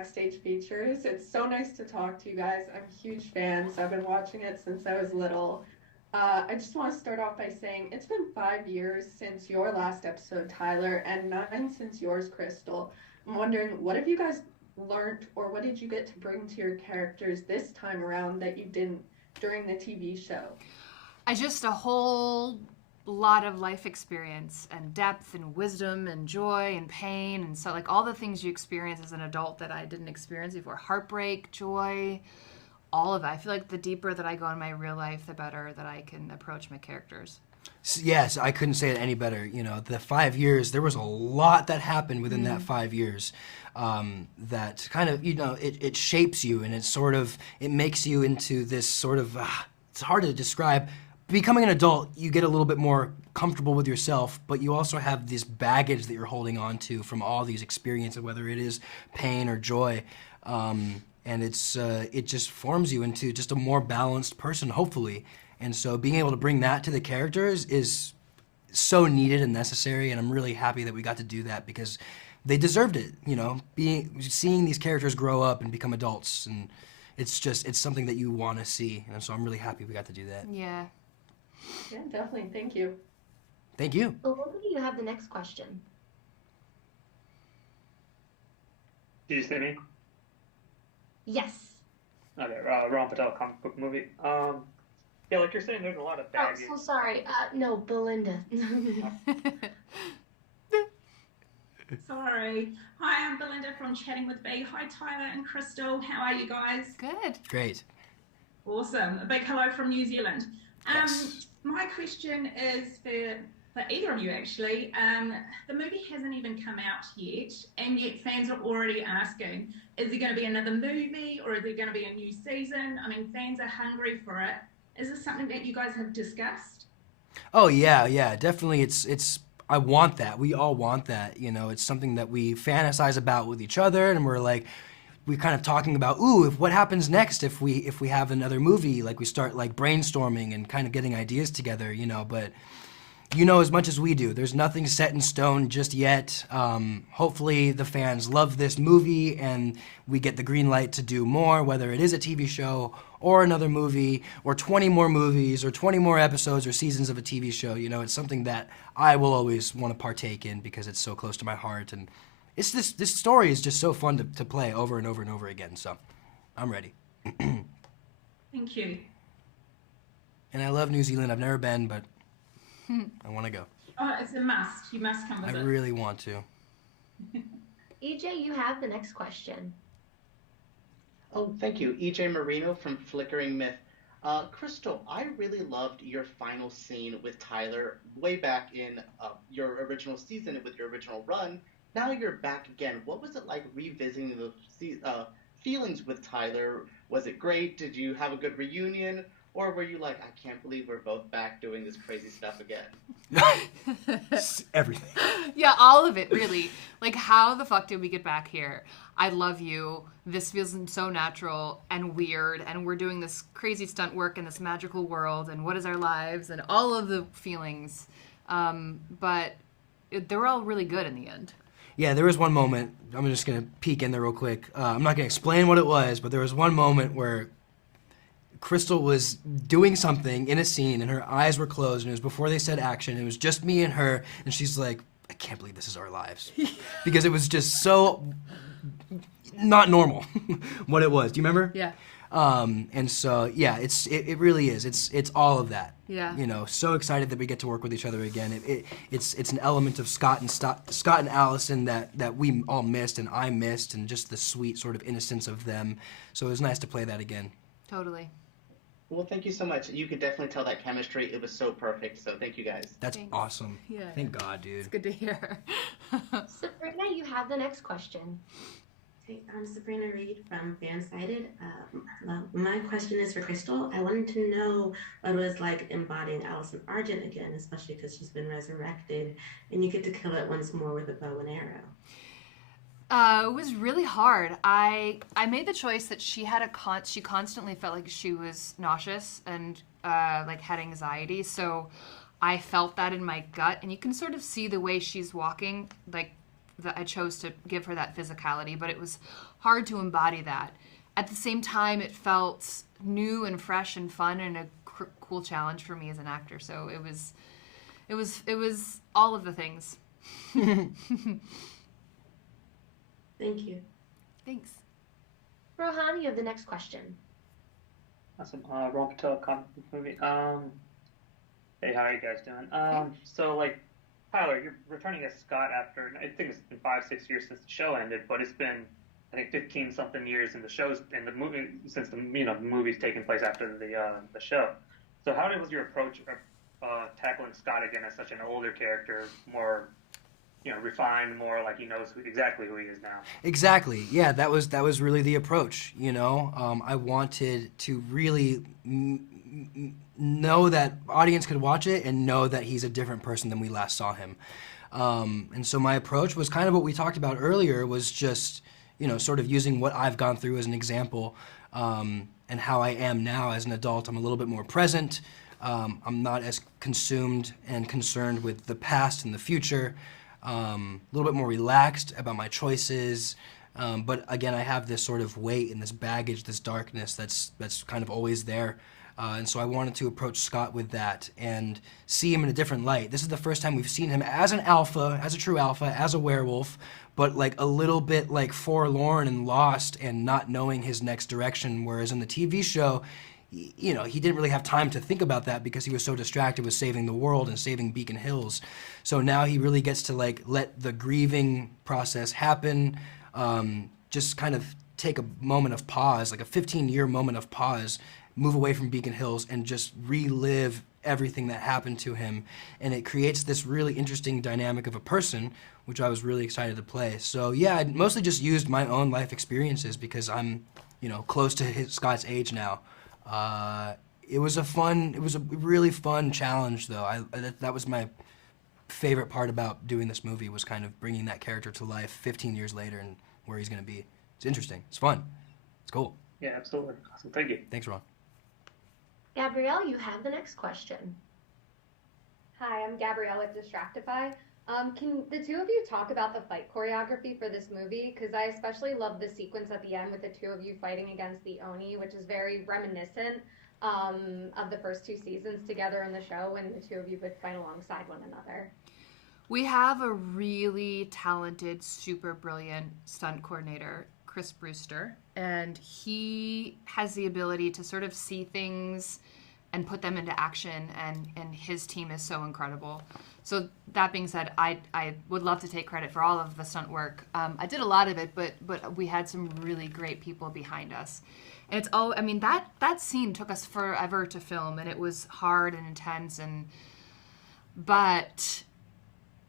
backstage features. It's so nice to talk to you guys. I'm huge fans. I've been watching it since I was little. I just want to start off by saying it's been 5 years since your last episode, Tyler, and 9 since yours, Crystal. I'm wondering, what have you guys learned, or what did you get to bring to your characters this time around that you didn't during the TV show? I just a whole lot of life experience and depth and wisdom and joy and pain, and so like all the things you experience as an adult that I didn't experience before. Heartbreak, joy, all of it. I feel like the deeper that I go in my real life, the better that I can approach my characters. Yes, I couldn't say it any better. You know, the 5 years, there was a lot that happened within that 5 years that kind of, you know, it shapes you, and it makes you into this sort of, it's hard to describe. Becoming an adult, you get a little bit more comfortable with yourself, but you also have this baggage that you're holding on to from all these experiences, whether it is pain or joy. And it just forms you into just a more balanced person, hopefully. And so being able to bring that to the characters is so needed and necessary, and I'm really happy that we got to do that because they deserved it, you know, seeing these characters grow up and become adults, and it's something that you want to see, and so I'm really happy we got to do that. Yeah. Yeah, definitely. Thank you. Thank you. Belinda, you have the next question. Did you say me? Yes. Okay, Ron Patel, comic book movie. Yeah, like you're saying, there's a lot of Oh, baggage. so sorry. No, Belinda. Sorry. Hi, I'm Belinda from Chatting with B. Hi, Tyler and Crystal. How are you guys? Good. Great. Awesome. A big hello from New Zealand. Yes. My question is for either of you, actually. The movie hasn't even come out yet, and yet fans are already asking, is there going to be another movie, or is there going to be a new season? I mean, fans are hungry for it. Is this something that you guys have discussed? Oh yeah, definitely. I want that. We all want that. You know, it's something that we fantasize about with each other, and we're kind of talking about, if what happens next if we have another movie? Like we start like brainstorming and kind of getting ideas together, you know. But you know as much as we do, there's nothing set in stone just yet. Hopefully the fans love this movie and we get the green light to do more, whether it is a TV show or another movie or 20 more movies or 20 more episodes or seasons of a TV show. You know, it's something that I will always want to partake in because it's so close to my heart, and it's this story is just so fun to play over and over and over again. So I'm ready. Thank you. And I love New Zealand. I've never been, but I want to go. Oh, it's a must. You must come I visit. really want to. EJ, you have the next question. Oh, thank you. EJ Marino from Flickering Myth. Crystal, I really loved your final scene with Tyler way back in your original season with your original run. Now you're back again. What was it like revisiting the feelings with Tyler? Was it great? Did you have a good reunion? Or were you like, I can't believe we're both back doing this crazy stuff again? Everything. Yeah, all of it, really. Like, how the fuck did we get back here? I love you. This feels so natural and weird, and we're doing this crazy stunt work in this magical world, and what is our lives, and all of the feelings. But they were all really good in the end. Yeah, there was one moment, I'm just going to peek in there real quick. I'm not going to explain what it was, but there was one moment where Crystal was doing something in a scene and her eyes were closed, and it was before they said action. It was just me and her, and she's like, I can't believe this is our lives. Because it was just so not normal what it was. Do you remember? Yeah. And so, yeah, it really is. It's all of that. Yeah. You know, so excited that we get to work with each other again. It's an element of Scott and Allison that we all missed and I missed, and just the sweet sort of innocence of them. So it was nice to play that again. Totally. Well, thank you so much. You could definitely tell that chemistry. It was so perfect. So thank you guys. That's Thanks. awesome. Yeah. Thank God, dude. It's good to hear. Sabrina, you have the next question. Hey, I'm Sabrina Reed from Fansided. My question is for Crystal. I wanted to know what it was like embodying Allison Argent again, especially because she's been resurrected, and you get to kill it once more with a bow and arrow. It was really hard. I made the choice that she had she constantly felt like she was nauseous and like had anxiety. So I felt that in my gut, and you can sort of see the way she's walking. Like I chose to give her that physicality, but it was hard to embody that. At the same time, it felt new and fresh and fun and a cool challenge for me as an actor. So it was all of the things. Thank you. Thanks. Rohan, you have the next question. Awesome. Ron Patel, comic book movie. Hey, how are you guys doing? So like, Tyler, you're returning as Scott after, I think it's been 5-6 years since the show ended, but it's been, I think, 15 something years in the movie since the movie's taken place after the show. So how was your approach of tackling Scott again as such an older character, more refined, more like he knows exactly who he is now? Exactly. Yeah, that was really the approach. I wanted to really know that audience could watch it and know that he's a different person than we last saw him. And so my approach was kind of what we talked about earlier, was just sort of using what I've gone through as an example, and how I am now as an adult. I'm a little bit more present. I'm not as consumed and concerned with the past and the future. A little bit more relaxed about my choices. But again, I have this sort of weight and this baggage, this darkness that's kind of always there. And so I wanted to approach Scott with that and see him in a different light. This is the first time we've seen him as an alpha, as a true alpha, as a werewolf, but like a little bit like forlorn and lost and not knowing his next direction. Whereas in the TV show, he didn't really have time to think about that because he was so distracted with saving the world and saving Beacon Hills. So now he really gets to like let the grieving process happen, just kind of take a moment of pause, like a 15-year moment of pause, move away from Beacon Hills and just relive everything that happened to him. And it creates this really interesting dynamic of a person, which I was really excited to play. So yeah, I mostly just used my own life experiences because I'm, close to Scott's age now. It was a really fun challenge though. That was my favorite part about doing this movie, was kind of bringing that character to life 15 years later and where he's going to be. It's interesting. It's fun. It's cool. Yeah, absolutely. Awesome. Thank you. Thanks, Ron. Gabrielle, you have the next question. Hi, I'm Gabrielle with Distractify. Can the two of you talk about the fight choreography for this movie? Because I especially love the sequence at the end with the two of you fighting against the Oni, which is very reminiscent of the first two seasons together in the show when the two of you would fight alongside one another. We have a really talented, super brilliant stunt coordinator, Chris Brewster, and he has the ability to sort of see things and put them into action, and his team is so incredible. So that being said, I would love to take credit for all of the stunt work. I did a lot of it, but we had some really great people behind us. And it's all, that scene took us forever to film, and it was hard and intense, but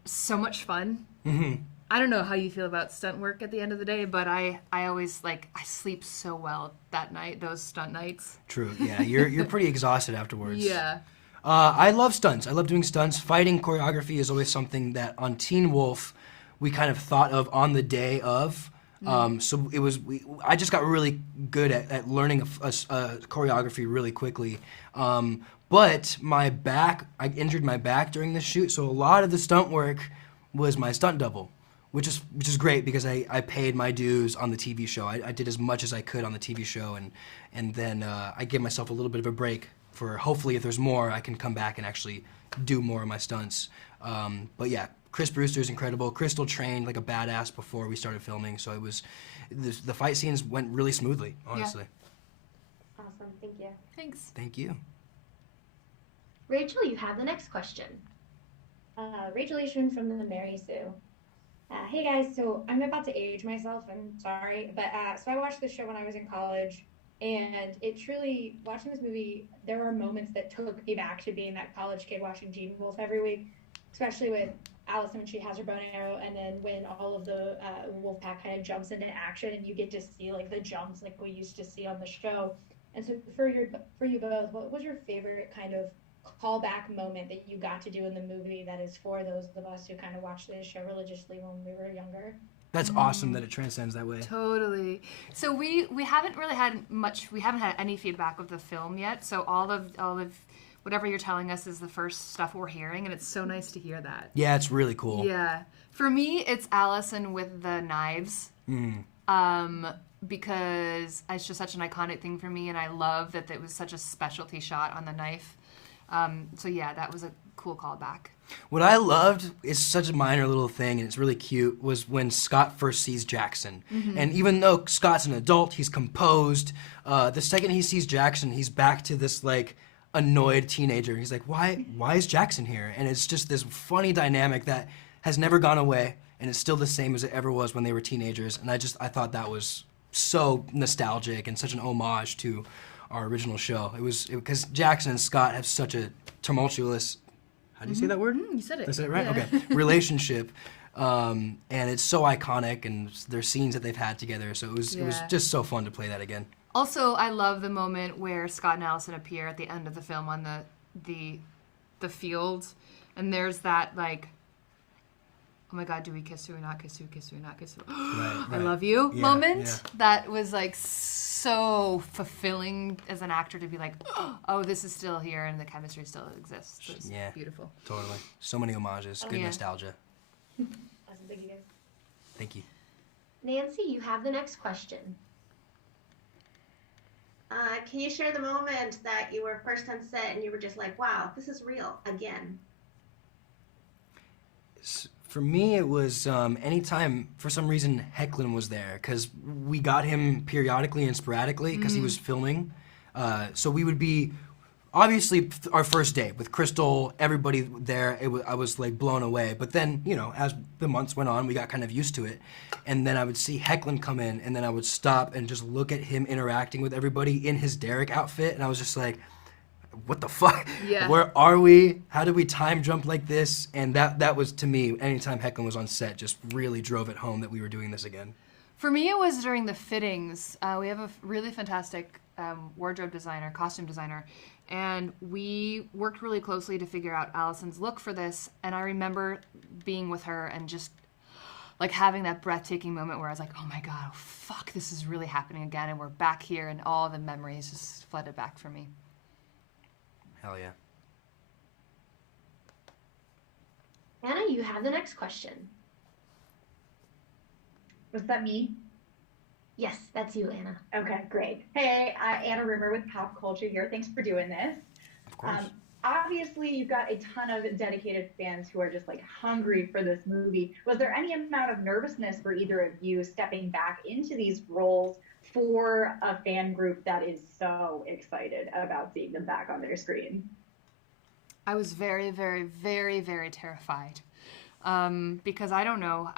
so much fun. Mm-hmm. I don't know how you feel about stunt work at the end of the day, but I always I sleep so well that night, those stunt nights. True, yeah. You're pretty exhausted afterwards. Yeah. I love stunts. I love doing stunts. Fighting choreography is always something that on Teen Wolf we kind of thought of on the day of. So I just got really good at learning a choreography really quickly. But I injured my back during the shoot, so a lot of the stunt work was my stunt double, which is great because I paid my dues on the TV show. I did as much as I could on the TV show, and then I gave myself a little bit of a break for hopefully if there's more I can come back and actually do more of my stunts. But yeah, Chris Brewster is incredible. Crystal trained like a badass before we started filming, so the fight scenes went really smoothly, honestly. Yeah. Awesome, thank you. Thanks. Thank you. Rachel, you have the next question. Rachel Eastman from the Mary Sue. Hey guys, so I'm about to age myself, I'm sorry, but so I watched this show when I was in college, and it truly, watching this movie, there are moments that took me back to being that college kid watching Teen Wolf every week, especially with Allison when she has her bow and arrow, and then when all of the wolf pack kind of jumps into action and you get to see like the jumps like we used to see on the show. And so for you both, what was your favorite kind of callback moment that you got to do in the movie that is for those of us who kind of watched this show religiously when we were younger? That's awesome that it transcends that way. Totally. So we haven't really had much. We haven't had any feedback of the film yet. So all of whatever you're telling us is the first stuff we're hearing, and it's so nice to hear that. Yeah, it's really cool. Yeah. For me, it's Allison with the knives. because it's just such an iconic thing for me, and I love that it was such a specialty shot on the knife. So yeah, that was a cool callback. What I loved is such a minor little thing, and it's really cute, was when Scott first sees Jackson. And even though Scott's an adult, he's composed. The second he sees Jackson, he's back to this like annoyed teenager. He's like, why is Jackson here? And it's just this funny dynamic that has never gone away, and it's still the same as it ever was when they were teenagers. And I thought that was so nostalgic and such an homage to our original show. It was because Jackson and Scott have such a tumultuous, how do you say that word? You said it. Did I say it right? Yeah. Okay. Relationship. And it's so iconic, and there's scenes that they've had together. So it was just so fun to play that again. Also, I love the moment where Scott and Allison appear at the end of the film on the field, and there's that like, oh my God, do we kiss, do we not kiss, do we kiss, do we not kiss? Right. I love you moment. Yeah. That was like so fulfilling as an actor to be like, oh, this is still here and the chemistry still exists. It was beautiful. Totally. So many homages. Good nostalgia. Awesome. Thank you, guys. Thank you. Nancy, you have the next question. Can you share the moment that you were first on set and you were just like, wow, this is real again? For me, it was anytime, for some reason, Hecklin was there, because we got him periodically and sporadically because he was filming. So we would be, obviously, our first day with Crystal, everybody there, I was like blown away. But then, you know, as the months went on, we got kind of used to it. And then I would see Hecklin come in, and then I would stop and just look at him interacting with everybody in his Derek outfit, and I was just like, what the fuck? Yeah. Where are we? How did we time jump like this? And that was, to me, anytime Hecklin was on set, just really drove it home that we were doing this again. For me, it was during the fittings. We have a really fantastic wardrobe designer, costume designer, and we worked really closely to figure out Allison's look for this. And I remember being with her and just like having that breathtaking moment where I was like, oh my God, oh fuck, this is really happening again. And we're back here, and all the memories just flooded back for me. Hell yeah. Anna, you have the next question. Was that me? Yes, that's you, Anna. Okay, great. Hey, Anna Rimmer with Pop Culture here. Thanks for doing this. Of course. Obviously, you've got a ton of dedicated fans who are just like hungry for this movie. Was there any amount of nervousness for either of you stepping back into these roles for a fan group that is so excited about seeing them back on their screen? I was very, very, very, very terrified because I don't know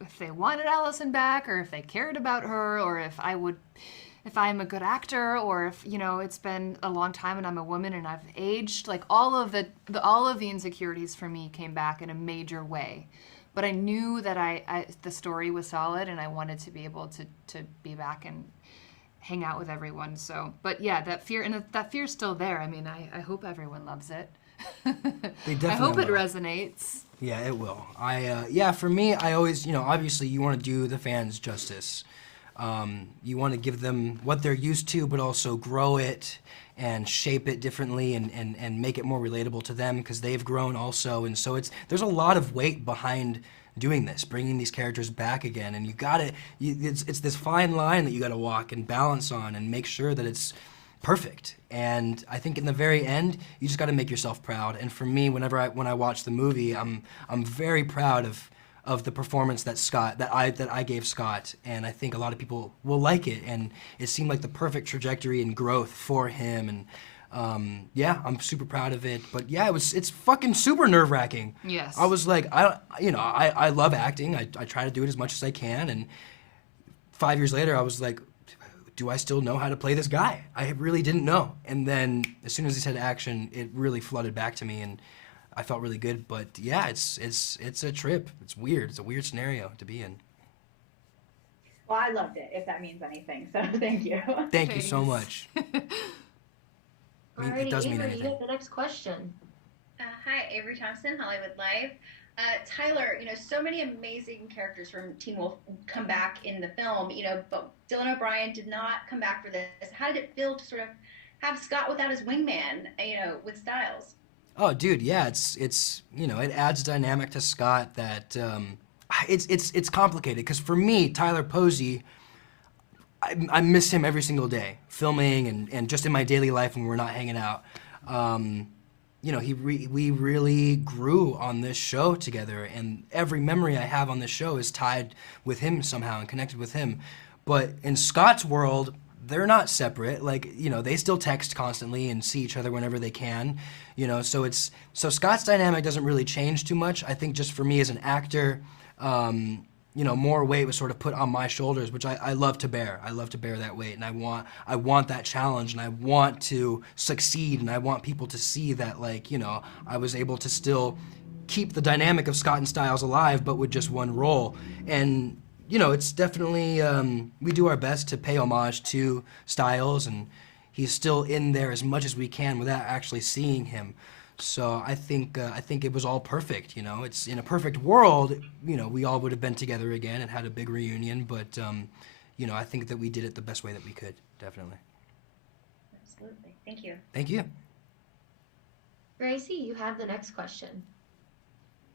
if they wanted Allison back, or if they cared about her, or if I'm a good actor, or if, you know, it's been a long time and I'm a woman and I've aged. Like all of the insecurities for me came back in a major way. But I knew that the story was solid, and I wanted to be able to be back and hang out with everyone. So, but yeah, that fear's still there. I mean, I hope everyone loves it. They definitely I hope it will. resonates. Yeah, it will. For me, I always, obviously you want to do the fans justice. You want to give them what they're used to, but also grow it and shape it differently and make it more relatable to them, because they've grown also. And so there's a lot of weight behind doing this, bringing these characters back again. And it's this fine line that you got to walk and balance on and make sure that it's perfect. And I think in the very end, you just got to make yourself proud. And for me, when I watch the movie, I'm very proud of the performance that I gave Scott, and I think a lot of people will like it. And it seemed like the perfect trajectory and growth for him. And I'm super proud of it. But yeah, it's fucking super nerve-wracking. Yes. I was like, I love acting. I try to do it as much as I can. And 5 years later, I was like, do I still know how to play this guy? I really didn't know. And then as soon as he said action, it really flooded back to me, and I felt really good. But yeah, it's a trip. It's weird. It's a weird scenario to be in. Well, I loved it, if that means anything. So thank you. Thank you so much. Alrighty, it does mean Avery, anything. you have the next question. Hi, Avery Thompson, Hollywood Live. Tyler, so many amazing characters from Teen Wolf come back in the film, but Dylan O'Brien did not come back for this. How did it feel to sort of have Scott without his wingman, with Styles? Oh, dude, yeah, it's it adds dynamic to Scott that it's complicated because for me, Tyler Posey, I miss him every single day, filming and just in my daily life when we're not hanging out. You know, we really grew on this show together, and every memory I have on this show is tied with him somehow and connected with him. But in Scott's world, they're not separate. Like, you know, they still text constantly and see each other whenever they can. You know, so Scott's dynamic doesn't really change too much. I think just for me as an actor, you know, more weight was sort of put on my shoulders, which I love to bear. I love to bear that weight, and I want that challenge, and I want to succeed, and I want people to see that, like, you know, I was able to still keep the dynamic of Scott and Styles alive, but with just one role. And, you know, it's definitely, we do our best to pay homage to Styles, and he's still in there as much as we can without actually seeing him. So I think it was all perfect, you know. It's in a perfect world, you know, we all would have been together again and had a big reunion, but, you know, I think that we did it the best way that we could, definitely. Absolutely. Thank you. Thank you. Gracie, you have the next question.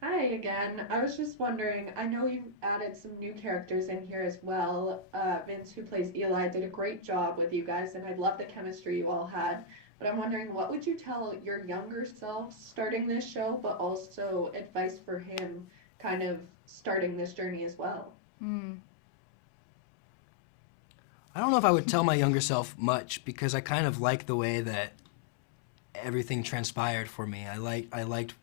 Hi again. I was just wondering, I know you've added some new characters in here as well. Vince, who plays Eli, did a great job with you guys, and I love the chemistry you all had. But I'm wondering, what would you tell your younger self starting this show, but also advice for him kind of starting this journey as well? I don't know if I would tell my younger self much, because I kind of like the way that everything transpired for me. I liked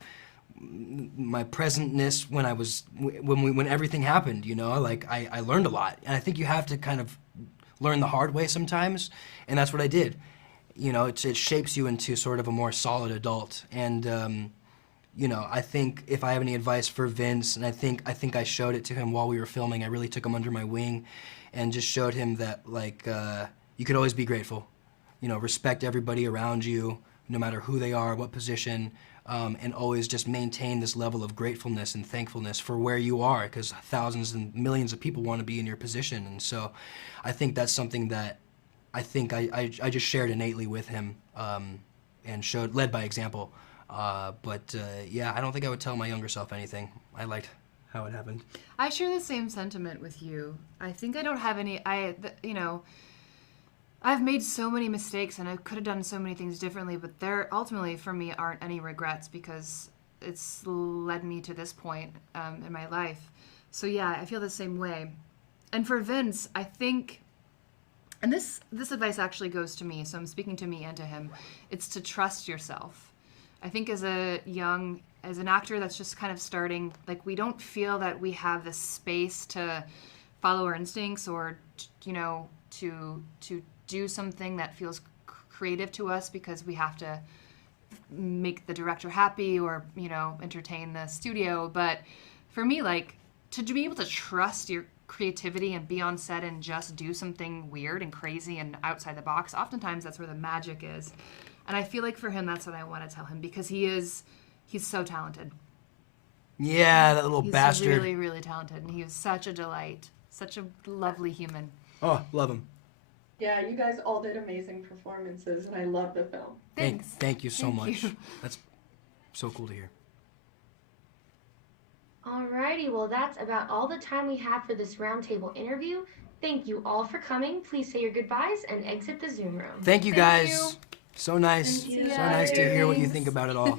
my presentness when everything happened, you know. Like, I learned a lot, and I think you have to kind of learn the hard way sometimes, and that's what I did. You know, it shapes you into sort of a more solid adult. And, you know, I think if I have any advice for Vince, and I think I showed it to him while we were filming, I really took him under my wing and just showed him that, like, you could always be grateful. You know, respect everybody around you, no matter who they are, what position, and always just maintain this level of gratefulness and thankfulness for where you are, because thousands and millions of people want to be in your position. And so I think that's something that I think I just shared innately with him, and led by example. Yeah, I don't think I would tell my younger self anything. I liked how it happened. I share the same sentiment with you. I think I don't have any, you know, I've made so many mistakes and I could have done so many things differently, but there ultimately for me aren't any regrets, because it's led me to this point in my life. So yeah, I feel the same way. And for Vince, I think, and this advice actually goes to me, so I'm speaking to me and to him, it's to trust yourself. I think as an actor that's just kind of starting, like, we don't feel that we have the space to follow our instincts or, you know, to do something that feels creative to us because we have to make the director happy or, you know, entertain the studio. But for me, like, to be able to trust your creativity and be on set and just do something weird and crazy and outside the box, oftentimes that's where the magic is. And I feel like for him, that's what I want to tell him, because he's so talented. Yeah, that little bastard. He's really, really talented, and he was such a delight, such a lovely human. Oh, love him. Yeah, you guys all did amazing performances, and I love the film. Thanks. Thank you so much. You. That's so cool to hear. Alrighty, well, that's about all the time we have for this roundtable interview. Thank you all for coming. Please say your goodbyes and exit the Zoom room. Thank you, guys. You. So nice. Thank you. So nice to hear what you think about it all.